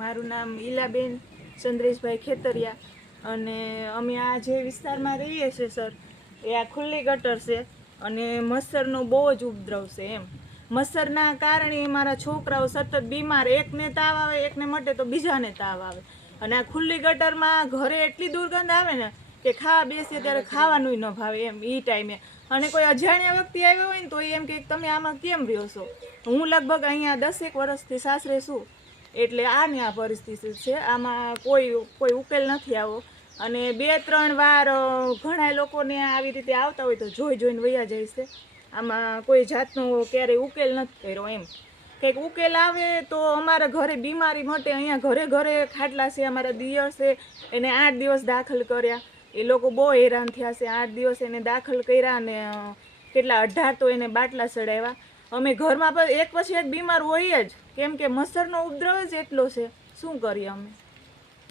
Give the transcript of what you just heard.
મારું નામ ઈલાબેન ચંદ્રેશભાઈ ખેતરિયા અને અમે આ જે વિસ્તારમાં રહીએ છીએ, સર, એ આ ખુલ્લી ગટર છે અને મચ્છરનો બહુ જ ઉપદ્રવ છે એમ. મચ્છરના કારણે મારા છોકરાઓ સતત બીમાર, એકને તાવ આવે, એકને મટે તો બીજાને તાવ આવે. અને આ ખુલ્લી ગટરમાં ઘરે એટલી દુર્ગંધ આવે ને કે ખાવા બેસીએ ત્યારે ખાવાનું ન ભાવે એમ એ ટાઈમે. અને કોઈ અજાણ્યા વ્યક્તિ આવ્યો હોય ને તો એમ કે, તમે આમાં કેમ રહ્યો છો? હું લગભગ અહીંયા દસેક વર્ષથી સાસરે છું. એટલે આની આ પરિસ્થિતિ છે. આમાં કોઈ કોઈ ઉકેલ નથી આવો. અને બે, ત્રણ વાર ઘણા લોકોને આવી રીતે આવતા હોય તો જોઈ જોઈને વયા જાય છે. આમાં કોઈ જાતનો ક્યારેય ઉકેલ નથી કર્યો એમ. કંઈક ઉકેલ આવે તો અમારા ઘરે બીમારી મટે, અહીંયા ઘરે ઘરે ખાટલા છે, અમારા દિયર એને આઠ દિવસ દાખલ કર્યા. એ લોકો બહુ હેરાન થયા છે. આઠ દિવસ એને દાખલ કર્યા અને કેટલા અઢાર તો એને બાટલા ચડાવ્યા અમે ઘરમાં પણ એક પછી એક બીમાર હોઈએ જ. કેમ કે મચ્છરનો ઉપદ્રવ જ એટલો છે. શું કરીએ અમે?